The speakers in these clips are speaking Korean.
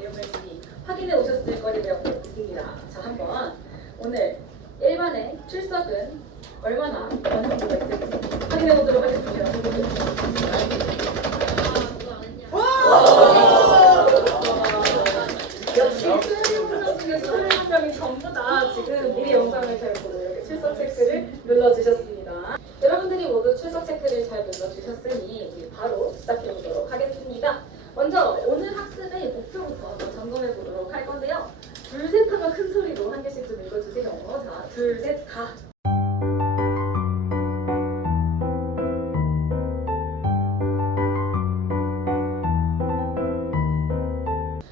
내용을 미리 확인해 오셨을 거리라고 믿습니다. 자, 한번 오늘 일반의 출석은 얼마나 어느 정도가 있을지 확인해 보도록 하겠습니다. 역시 수행분들 중에서 21명이 전부 다 지금 미리 영상을 잘 보고 이렇게 출석 체크를 눌러주셨습니다. 여러분들이 모두 출석 체크를 잘 눌러주셨으니 우리 바로 시작해 보도록 하겠습니다. 먼저 오늘 학습의 목표부터 점검해 보도록 할 건데요. 둘, 셋 하면 큰 소리로 한 개씩 좀 읽어주세요. 자, 둘, 셋, 가.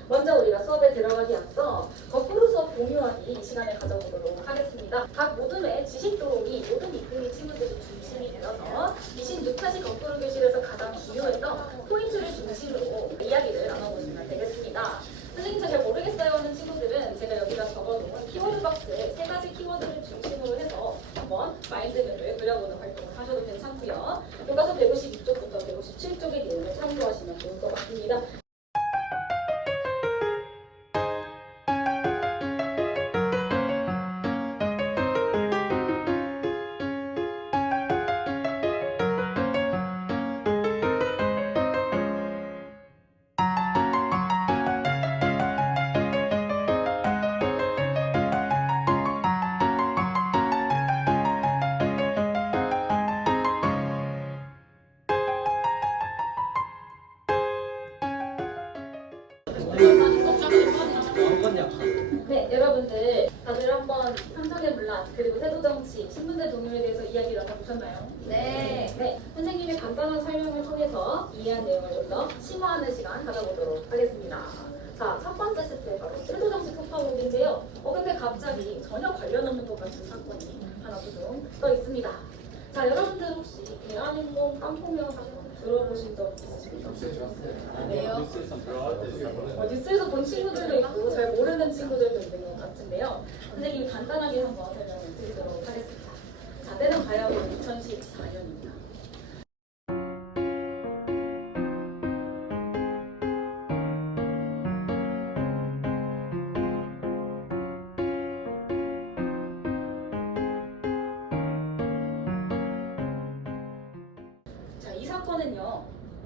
먼저 우리가 수업에 들어가기 앞서 거꾸로 수업 공유하기 이 시간을 가져보도록 하겠습니다. 각 모둠의 지식 도움이 모둠 이끌이 친구들이 중심이 되어서 26차시 거꾸로 교실에서 가장 중요했던 포인트를 중심으로 이야기를 나눠보시면 되겠습니다. 선생님 잘 모르겠어요 하는 친구들은 제가 여기다 적어놓은 키워드 박스에 3가지 키워드를 중심으로 해서 한번 마인드맵을 그려보는 활동을 하셔도 괜찮고요. 교과서 152쪽부터 157쪽의 내용을 참고하시면 좋을 것 같습니다. 네, 여러분들 다들 한번 삼정의 문란 그리고 태도정치, 신분제 동요에 대해서 이야기 나눠보셨나요? 네. 네, 선생님의 간단한 설명을 통해서 이해한 내용을 좀 더 심화하는 시간 가져보도록 하겠습니다. 자, 첫 번째 스텝 바로 태도정치 폭파곡인데요. 근데 갑자기 전혀 관련 없는 것 같은 사건이 하나 좀 있습니다. 자, 여러분들 혹시 대한인공 깜포명 사건 들어보신 적 있으십니까? 네요. 뉴스에서 본 친구들도 있고 잘 모르는 친구들도 있는 것 같은데요. 선생님이 간단하게 한번 설명을 드리도록 하겠습니다. 자, 때는 바야흐로 2014년입니다. 자, 이 사건은요.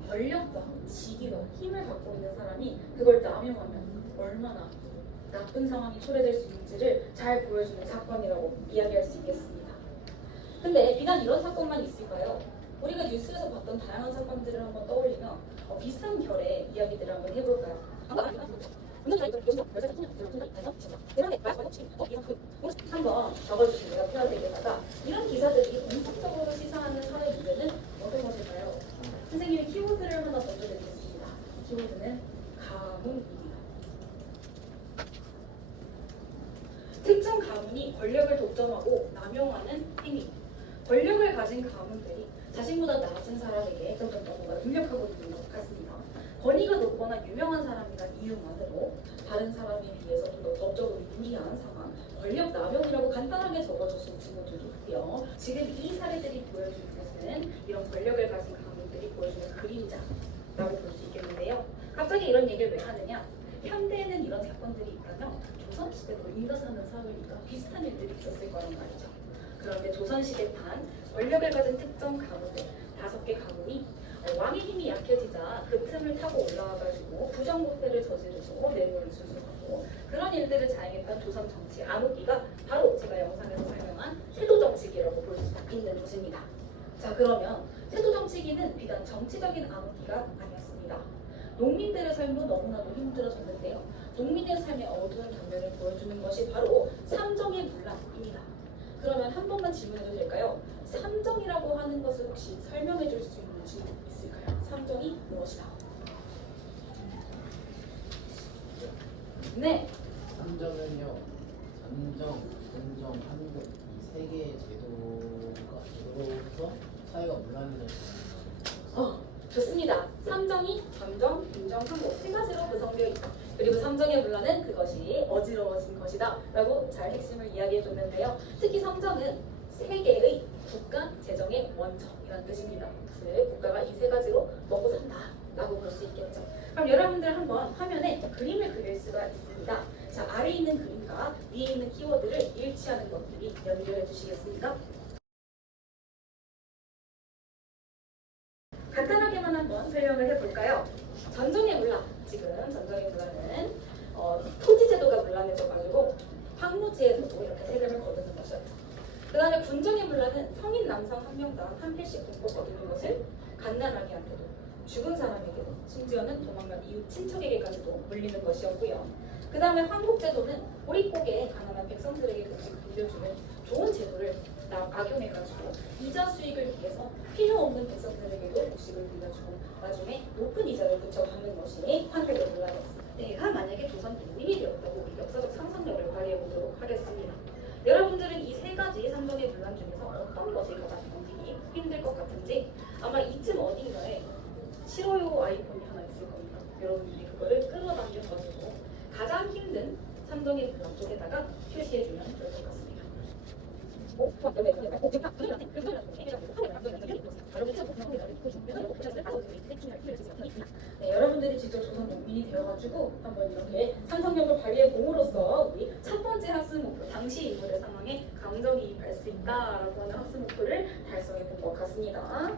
권력과 직위와 힘을 갖고 있는 사람이 그걸 남용하면 얼마나 나쁜 상황이 초래될 수 있는지를 잘 보여주는 사건이라고 이야기할 수 있겠습니다. 근데 비단 이런 사건만 있을까요? 우리가 뉴스에서 봤던 다양한 사건들을 한번 떠올리면 비슷한 결의 이야기들을 한번 해볼까요? 한번 적어주시면 필요하되겠다가 이런 기사들이 본격적으로 시사하는 사회 문제는 어떤 것일까요? 선생님이 키워드를 하나 던져드리겠습니다. 키워드는 가문입니다. 특정 가문이 권력을 독점하고 남용하는 행위. 권력을 가진 가문들이 자신보다 낮은 사람에게 점점 더 뭔가 능력하고 있는 것 같습니다. 권위가 높거나 유명한 사람이란 이유만으로 다른 사람에 비해서 좀 더 법적으로 유리한 상황, 권력 남용이라고 간단하게 적어주신 친구들도 있고요. 지금 이 사례들이 보여주는 것은 이런 권력을 가진 가문들이 보여주는 그림자라고 볼 수 있겠는데요. 갑자기 이런 얘기를 왜 하느냐? 현대에는 이런 사건들이 있다면 조선시대도 인가 사는 사회니까 비슷한 일들이 있었을 거란 말이죠. 그런데 조선시대 단 권력을 가진 특정 가문들 5개 가문이 왕의 힘이 약해지자 그 틈을 타고 올라와가지고 부정부패를 저지르고 뇌물을 수수하고 그런 일들을 자행했던 조선 정치 암흑기가 바로 제가 영상에서 설명한 태도정치기라고 볼 수 있는 곳입니다. 자, 그러면 태도정치기는 비단 정치적인 암흑기가 아니었습니다. 농민들의 삶도 너무나도 힘들어졌는데요. 농민의 삶의 어두운 장면을 보여주는 것이 바로 삼정의 문란입니다. 그러면 한 번만 질문해도 될까요? 삼정이라고 하는 것을 혹시 설명해 줄 수 있는 질문 있을까요? 삼정이 무엇이다? 네. 삼정은요, 삼정, 군정, 한국 이 세 개의 제도로서 사회가 문란해졌습니다. 좋습니다. 삼정이 정정, 군정, 한국 3가지로 구성되어 있다. 그리고 삼정의 문란은 그것이 어지러워진 것이다 라고 잘 핵심을 이야기해 줬는데요. 특히 삼정은 세계의 국가 재정의 원천이라는 뜻입니다. 즉 국가가 이 3가지로 먹고 산다 라고 볼 수 있겠죠. 그럼 여러분들 한번 화면에 그림을 그릴 수 수가 있습니다. 자, 아래에 있는 그림과 위에 있는 키워드를 일치하는 것들이 연결해 주시겠습니까? 간단하게만 한번 설명을 해볼까요? 전정의 문란, 지금 전정의 문란은 토지제도가 문란해져가지고 황무지에서도 이렇게 세금을 거두는 것이었죠. 그 다음에 군정의 문란은 성인 남성 한 명당 한 필씩 돈고 거두는 것을 갓난아기한테도 죽은 사람에게도 심지어는 도망간 이웃 친척에게까지도 물리는 것이었고요. 그 다음에 황복제도는 오리고개 가난한 백성들에게 곡식 빌려주는 좋은 제도를 악용해가지고 이자 수익을 위해서 필요 없는 백성들에게도 곡식을 빌려주고 나중에 높은 이자를 붙여받는 것이 황복의 문란이었습니다. 내가 만약에 조선 농민이 되었다고 우리 역사적 상상력을 발휘해 보도록 하겠습니다. 여러분들은 이 세 가지 삼정의 문란 중에서 어떤 것이 가장 견디기 힘들 것 같은지 아마 이쯤 어딘가에 싫어요 아이콘이 하나 있을 겁니다. 여러분들이 그거를 끌어당겨가지고 가장 힘든 삼정의 문란 쪽에다가 표시해주면 좋을 것 같습니다. 네, 여러분들이 직접 조선 농민이 되어가지고 한번 이렇게 상상력을 발휘해 봄으로써 우리 첫 번째 학습 목표, 당시 인물의 상황에 감정이입할 수 있다라고 하는 학습 목표를 달성해 본 것 같습니다.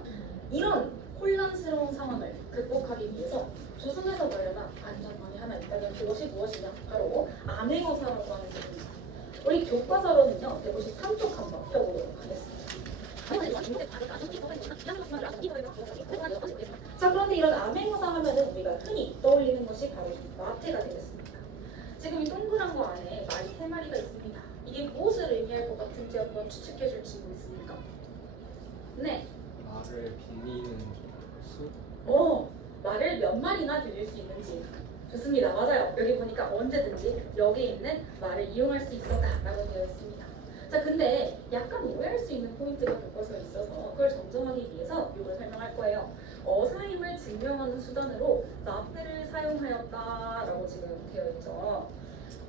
이런 혼란스러운 상황을 극복하기 위해서 조선에서 말려나 안전망이 하나 있다면 그것이 무엇이냐? 바로 암행어사라고 하는 것입니다. 우리 교과서로는요, 153쪽 한번 펴보도록 하겠습니다. 자, 그런데 이런 암행어사 하면은 우리가 흔히 떠올리는 것이 바로 이 마태가 되겠습니다. 지금 이 동그란 거 안에 말이 3마리가 있습니다. 이게 무엇을 의미할 것 같은지 한번 추측해 줄 친구 있습니까? 네. 말을 빌리는 수? 말을 몇 마리나 빌릴 수 있는지. 좋습니다. 맞아요. 여기 보니까 언제든지 여기 있는 말을 이용할 수 있었다라고 되어 있습니다. 자, 근데 약간 오해할 수 있는 포인트가 교과서에 있어서 그걸 정정하기 위해서 이걸 설명할 거예요. 어사임을 증명하는 수단으로 마패를 사용하였다라고 지금 되어 있죠.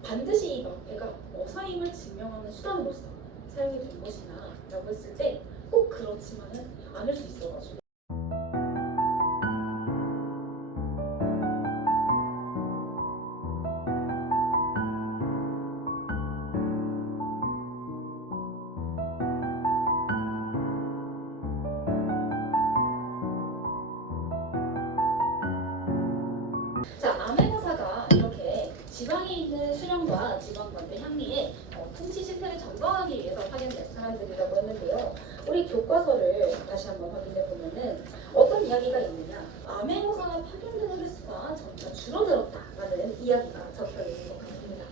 반드시 이 마패가 어사임을 증명하는 수단으로서 사용이 된 것이냐 라고 했을 때 꼭 그렇지만은 않을 수 있어가지고 자, 암행어사가 이렇게 지방에 있는 수령과 지방관의 향리에 통치 실태를 점검하기 위해서 파견된 사람들이라고 했는데요. 우리 교과서를 다시 한번 확인해 보면은 어떤 이야기가 있느냐? 암행어사가 파견되는 횟수가 점차 줄어들었다라는 이야기가 적혀 있는 것 같습니다.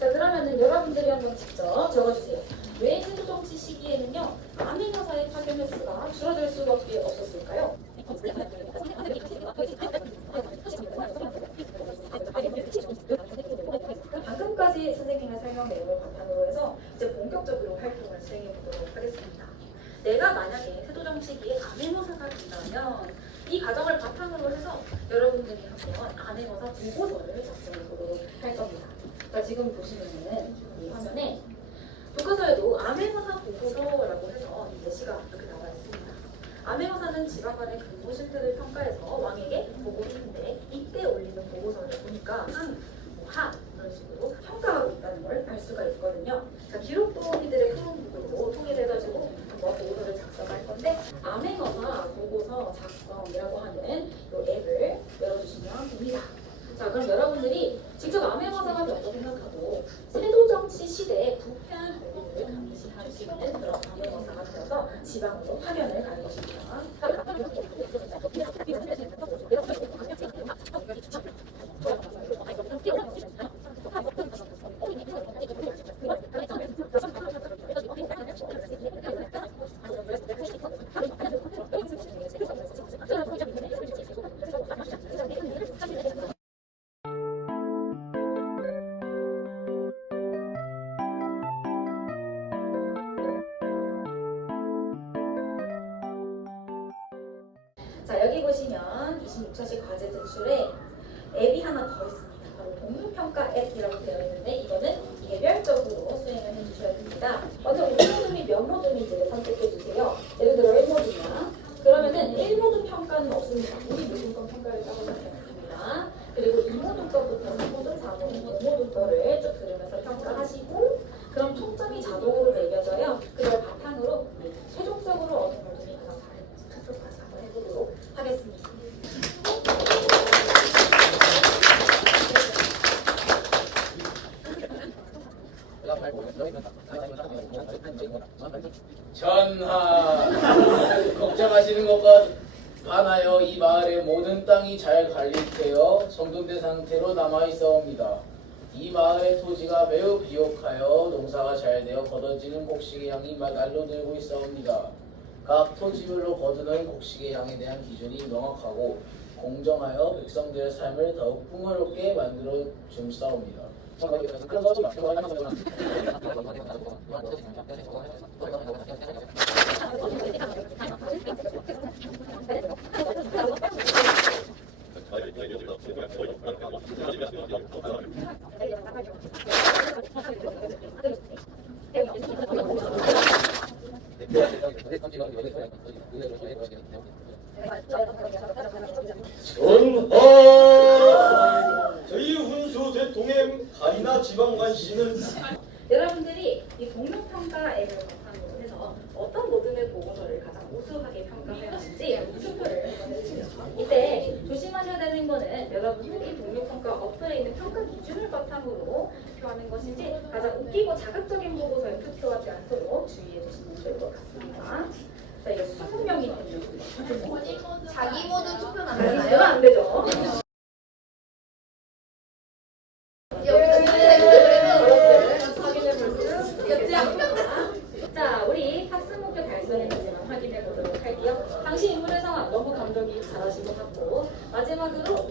자, 그러면은 여러분들이 한번 직접 적어주세요. 왜 세조정치 시기에는요 암행어사의 파견 횟수가 줄어들 수밖에 없었을까요? 방금까지 선생님의 설명 내용을 바탕으로 해서 이제 본격적으로 활동을 진행해 보도록 하겠습니다. 내가 만약에 세조정치기에 암행어사가 된다면 이 과정을 바탕으로 해서 여러분들이 한번 암행어사 보고서를 작성해 보도록 할 겁니다. 자, 지금 보시면은 이 화면에 교과서에도 암행어사 보고서라고 해서 이 예시가 이렇게 나와 있습니다. 암행어사는 지방관의 근무 실태를 평가해서 왕에게 보고를 했는데 이때 올리는 보고서를 보니까 하 이런 식으로 평가하고 있다는 걸 알 수가 있거든요. 자, 기록도 이들의 크롬북으로 통일해가지고 한번 보고서를 작성할 건데 암행어사 보고서 작성이라고 하는 이 앱을 열어주시면 됩니다. 자, 그럼 여러분들이 직접 암행어사가 된다고 생각하고 세조정치 시대의 부패한 권리를 감시할 수 있는 그런 암행어사가 되어서 지방으로 파견을 갈 것입니다. 자, 여기 보시면 26차시 과제 제출에 앱이 하나 더 있습니다. 바로 동료평가 앱이라고 되어 있는데 이거는 개별적으로 수행을 해주셔야 됩니다. 먼저 1모둠이 몇 모둠인지를 선택해 주세요. 예를 들어 1모둠이야. 그러면은 1모둠 평가는 없습니다. 우리 모둠권 평가를 따로 하지 않습니다. 그리고 2모둠권부터 3모둠, 4모둠, 이거를 쭉 들으면서 평가하시고 그럼 총점이 자동으로 매겨져요. 그걸 바탕으로 우리 최종적으로 어느 물품이 가장 잘했는지 투표까지 한번 해보도록 하겠습니다. 전하, 걱정하시는 것과 반하여 이 마을의 모든 땅이 잘 관리되어 정돈된 상태로 남아있사옵니다. 이 마을의 토지가 매우 비옥하여 농사가 잘 되어 거둬지는 곡식의 양이 날로 늘고 있사옵니다. 각 토지별로 거두는 곡식의 양에 대한 기준이 명확하고 공정하여 백성들의 삶을 더욱 풍요롭게 만들어 줌사옵니다. 전하! 저희 훈수 대통령 가이나 지방관씨는 여러분들이 이 동료평가 앱을 바탕으로 해서 어떤 모둠의 보고서를 가장 우수하게 평가하였는지 투표를 해주세요. 이때 조심하셔야 되는 거는 여러분들이 동료평가 어플에 있는 평가 기준을 바탕으로 투표하는 것인지 가장 웃기고 자극적인 보고서에 투표하지 않도록 주의해 주시면 좋을 것 같습니다. 자, 이거 20명이 있는데 자기 모두 투표는 안 이건 되나요? 안 되죠. 자, 우리 학습 목표 달성했는지만 확인해 보도록 할게요. 당시 인물의 상황 너무 감독이 잘하신 것 같고 마지막으로